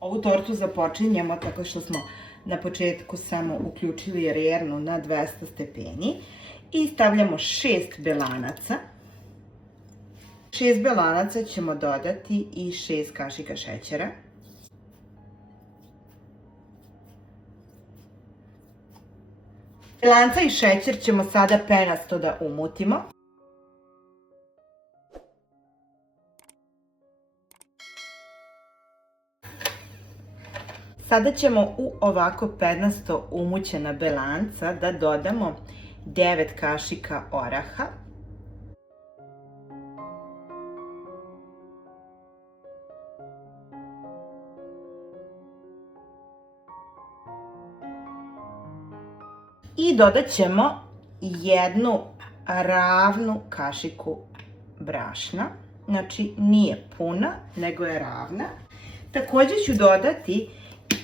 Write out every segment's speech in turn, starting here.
Ovu tortu započinjemo tako što smo na početku samo uključili rernu na 200 stepeni i stavljamo 6 belanaca. 6 belanaca ćemo dodati i 6 kašika šećera. Belanca i šećer ćemo sada penasto da umutimo. Sada ćemo u ovako penasto umućena belanca da dodamo 9 kašika oraha. I dodat ćemo jednu ravnu kašiku brašna. Znači nije puna, nego je ravna. Također ću dodati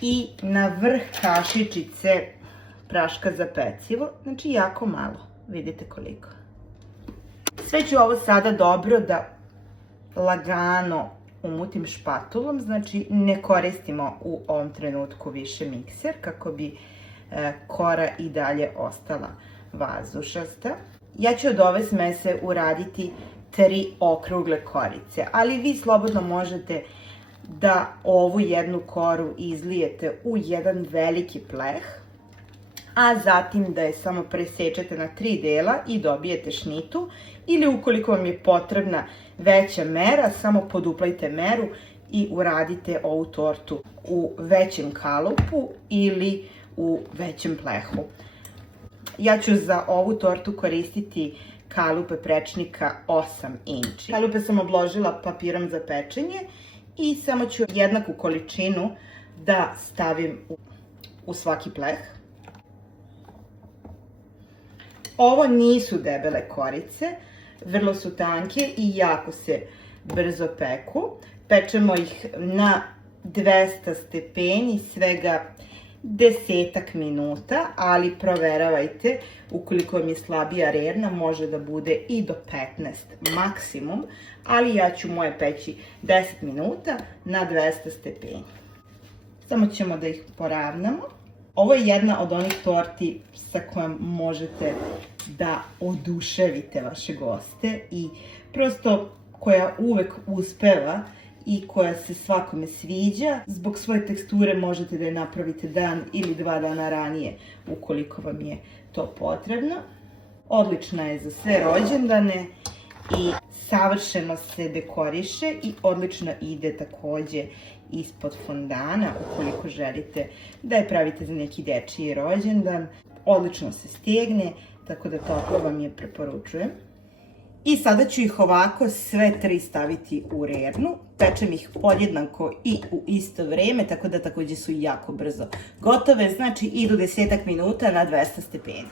i na vrh kašičice praška za pecivo, znači jako malo, vidite koliko. Sve ću ovo sada dobro da lagano umutim špatulom, znači ne koristimo u ovom trenutku više mikser kako bi kora i dalje ostala vazdušasta. Ja ću od ove smese uraditi 3 okrugle korice, ali vi slobodno možete da ovu jednu koru izlijete u jedan veliki pleh, a zatim da je samo presečete na 3 dela i dobijete šnitu, ili ukoliko vam je potrebna veća mera, samo poduplajte meru i uradite ovu tortu u većem kalupu ili u većem plehu. Ja ću za ovu tortu koristiti kalupe prečnika 8 inči. Kalupe sam obložila papirom za pečenje i samo ću jednaku količinu da stavim u svaki pleh. Ovo nisu debele korice, vrlo su tanke i jako se brzo peku. Pečemo ih na 200 stepeni svega 10 minuta, ali proveravajte, ukoliko vam je slabija rerna, može da bude i do 15 maksimum, ali ja ću moje peći 10 minuta na 200 stepeni. Samo ćemo da ih poravnamo. Ovo je jedna od onih torti sa kojom možete da oduševite vaše goste i prosto koja uvek uspeva i koja se svakome sviđa. Zbog svoje teksture možete da je napravite dan ili 2 dana ranije ukoliko vam je to potrebno. Odlična je za sve rođendane i savršeno se dekoriše i odlično ide takođe ispod fondana ukoliko želite da je pravite za neki dečiji rođendan. Odlično se stegne, tako da toplo vam je preporučujem. I sada ću ih ovako sve 3 staviti u rernu. Pečem ih podjednako i u isto vreme, tako da takođe su jako brzo gotove. Znači idu 10 minuta na 200 stepeni.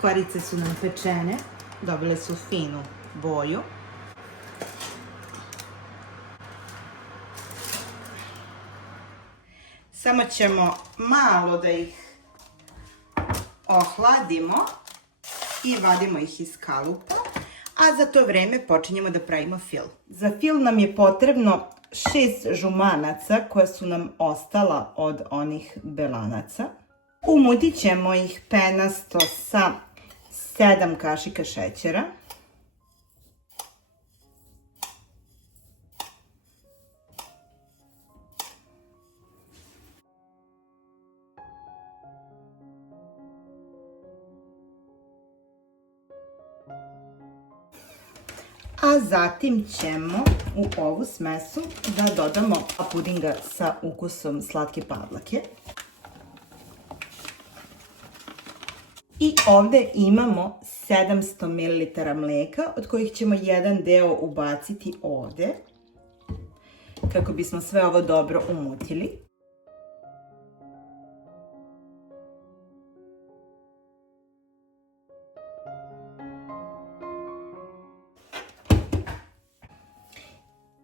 Korice su nam pečene, dobile su finu boju. Samo ćemo malo da ih ohladimo i vadimo ih iz kalupa, a za to vreme počinjemo da pravimo fil. Za fil nam je potrebno 6 žumanaca koja su nam ostala od onih belanaca. Umutit ćemo ih penasto sa 7 kašika šećera. A zatim ćemo u ovu smesu da dodamo pudinga sa ukusom slatke pavlake. I ovde imamo 700 ml mleka, od kojih ćemo jedan deo ubaciti ovde, kako bismo sve ovo dobro umutili.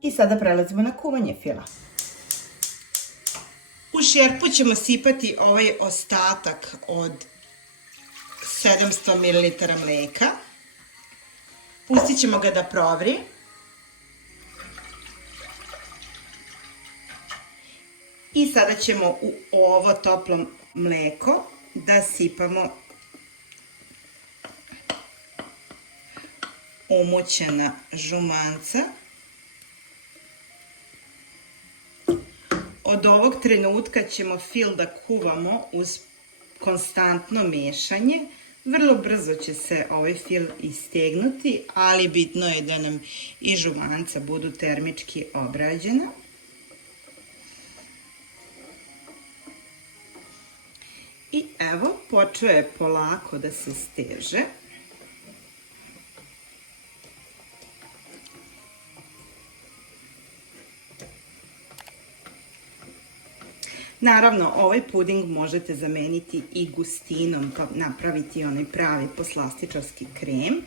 I sada prelazimo na kuvanje fila. U šerpu ćemo sipati ovaj ostatak od 700 ml mlijeka. Pustit ćemo ga da provri. I sada ćemo u ovo toplo mlijeko da sipamo umućena žumanca. Od ovog trenutka ćemo fil da kuvamo uz konstantno mešanje. Vrlo brzo će se ovaj fil istegnuti, ali bitno je da nam i žumanca budu termički obrađena. I evo, počeo je polako da se steže. Naravno, ovaj puding možete zameniti i gustinom, pa napraviti onaj pravi poslastičarski krem.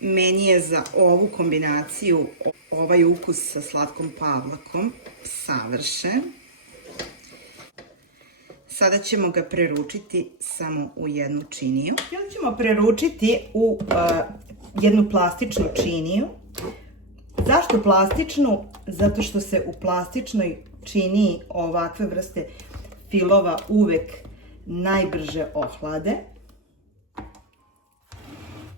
Meni je za ovu kombinaciju ovaj ukus sa slatkom pavlakom savršen. Sada ćemo ga preručiti samo u jednu činiju. Ili ćemo preručiti u jednu plastičnu činiju. Zašto plastičnu? Zato što se u plastičnoj činiji ovakve vrste filova uvek najbrže ohlade.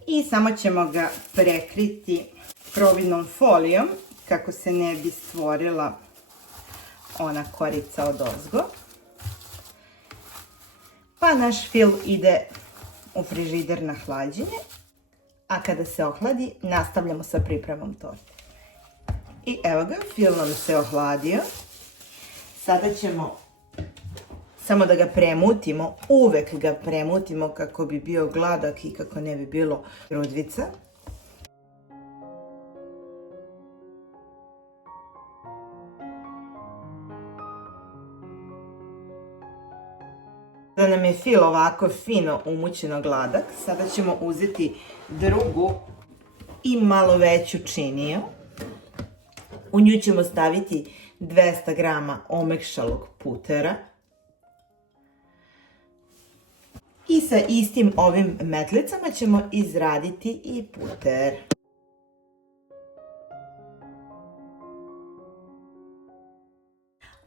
I samo ćemo ga prekriti providnom folijom kako se ne bi stvorila ona korica odozgo. Pa naš fil ide u frižider na hlađenje, a kada se ohladi nastavljamo sa pripremom torte. I evo ga, fil nam se ohladio. Sada ćemo samo da ga premutimo, uvek ga premutimo kako bi bio gladak i kako ne bi bilo grudvica. Da nam je fil ovako fino umućeno gladak, sada ćemo uzeti drugu i malo veću činiju. U nju ćemo staviti 200 g omekšalog putera. I sa istim ovim metlicama ćemo izraditi i puter.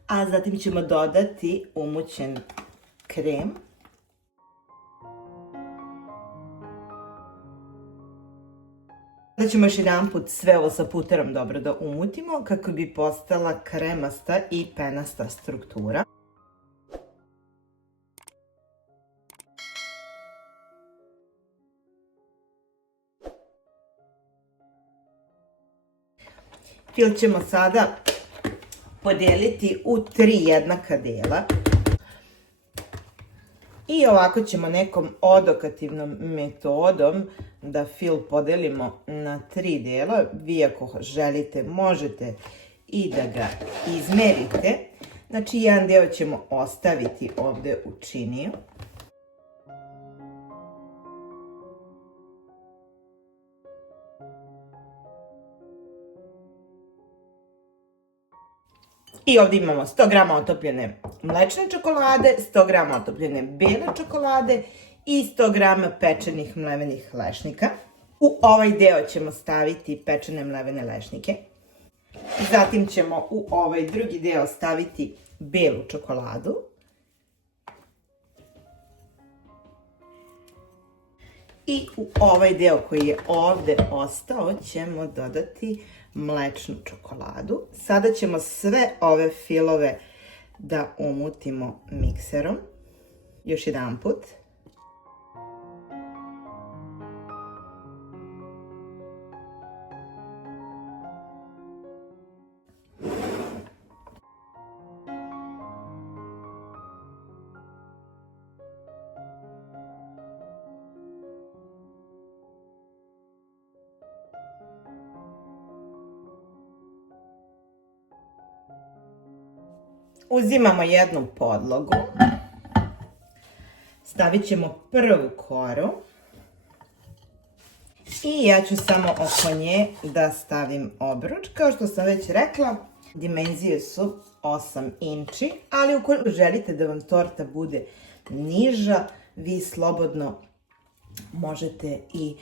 A zatim ćemo dodati umućen krem. Sada ćemo još jedan put sve ovo sa puterom dobro da umutimo kako bi postala kremasta i penasta struktura. Fil ćemo sada podeliti u 3 jednaka dela. I ovako ćemo nekom odokativnom metodom da fil podelimo na 3 dela. Vi ako želite možete i da ga izmerite. Znači jedan deo ćemo ostaviti ovde u činiju. I ovdje imamo 100 g otopljene mlečne čokolade, 100 g otopljene bele čokolade i 100 g pečenih mlevenih lešnika. U ovaj deo ćemo staviti pečene mlevene lešnike. Zatim ćemo u ovaj drugi deo staviti belu čokoladu. I u ovaj deo koji je ovdje ostao ćemo dodati mlečnu čokoladu. Sada ćemo sve ove filove da umutimo mikserom. Još jedan put. Uzimamo jednu podlogu, stavit ćemo prvu koru i ja ću samo oko nje da stavim obruč. Kao što sam već rekla, Dimenzije su 8 inči, ali ukoliko želite da vam torta bude niža, vi slobodno možete i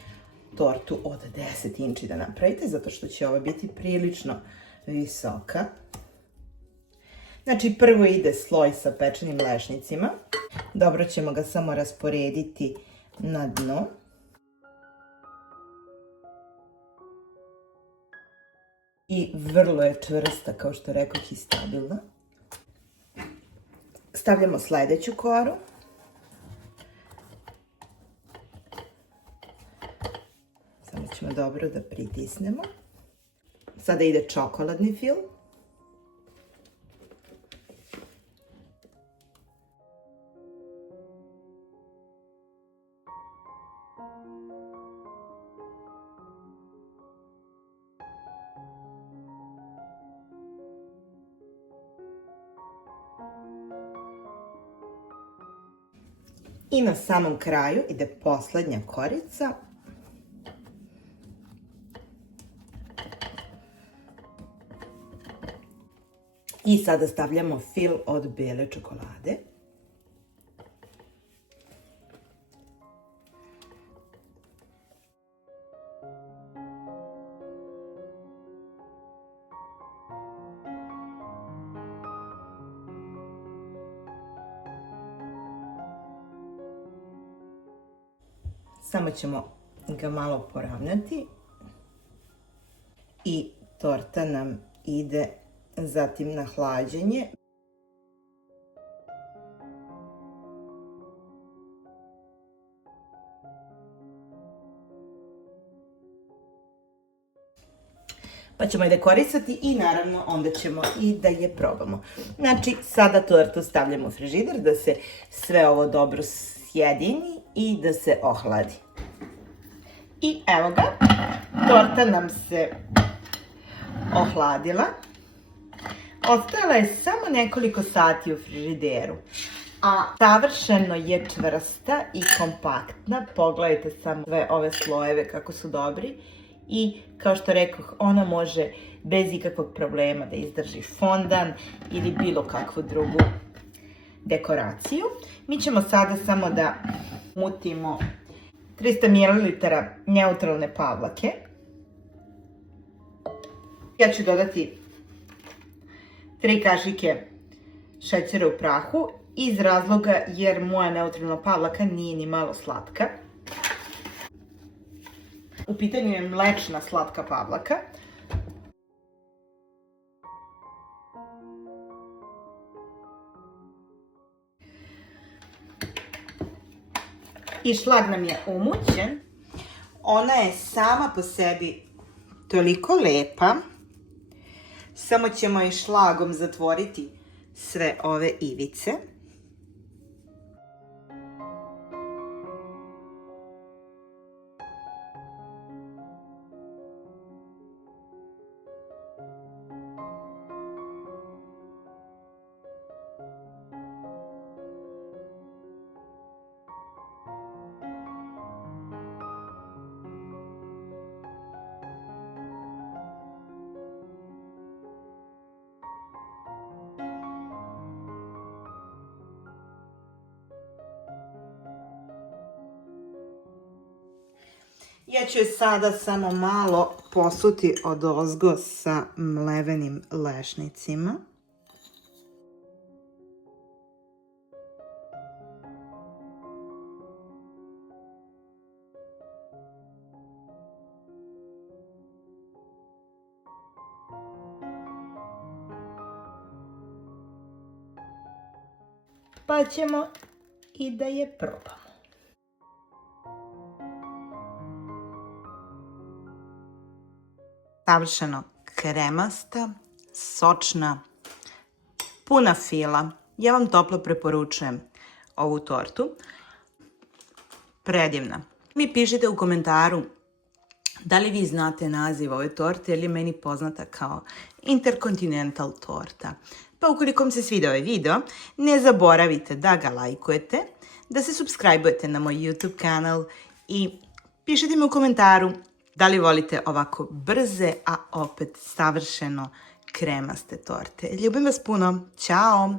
tortu od 10 inči da napravite, zato što će ova biti prilično visoka. Znači, prvo ide sloj sa pečenim lešnicima. Dobro ćemo ga samo rasporediti na dno. I vrlo je čvrsta, kao što rekoh, i stabilna. Stavljamo sledeću koru. Samo ćemo dobro da pritisnemo. Sada ide čokoladni fil. I na samom kraju ide poslednja korica. I sada stavljamo fil od bele čokolade. Samo ćemo ga malo poravnati i torta nam ide zatim na hlađenje. Pa ćemo je dekorisati i naravno onda ćemo i da je probamo. Znači, sada tortu stavljamo u frižider da se sve ovo dobro sjedini i da se ohladi. I evo ga, torta nam se ohladila. Ostala je samo nekoliko sati u frižideru, a savršeno je čvrsta i kompaktna. Pogledajte samo sve ove slojeve kako su dobri i kao što rekoh, ona može bez ikakvog problema da izdrži fondan ili bilo kakvu drugu dekoraciju. Mi ćemo sada samo da mutimo 300 ml neutralne pavlake. Ja ću dodati 3 kašike šećera u prahu iz razloga jer moja neutralna pavlaka nije ni malo slatka. U pitanju je mlečna slatka pavlaka. I šlag nam je umućen. Ona je sama po sebi toliko lepa. Samo ćemo i šlagom zatvoriti sve ove ivice. Ja ću je sada samo malo posuti odozgo sa mlevenim lešnicima. Pa ćemo i da je probamo. Savršeno kremasta, sočna, puna fila. Ja vam toplo preporučujem ovu tortu. Predivna. Mi pišite u komentaru da li vi znate naziv ove torte ili je meni poznata kao Intercontinental torta. Pa ukoliko vam se svidio ovaj video, ne zaboravite da ga lajkujete, da se subscribe-ujete na moj YouTube kanal i pišite mi u komentaru da li volite ovako brze, a opet savršeno kremaste torte. Ljubim vas puno. Ćao!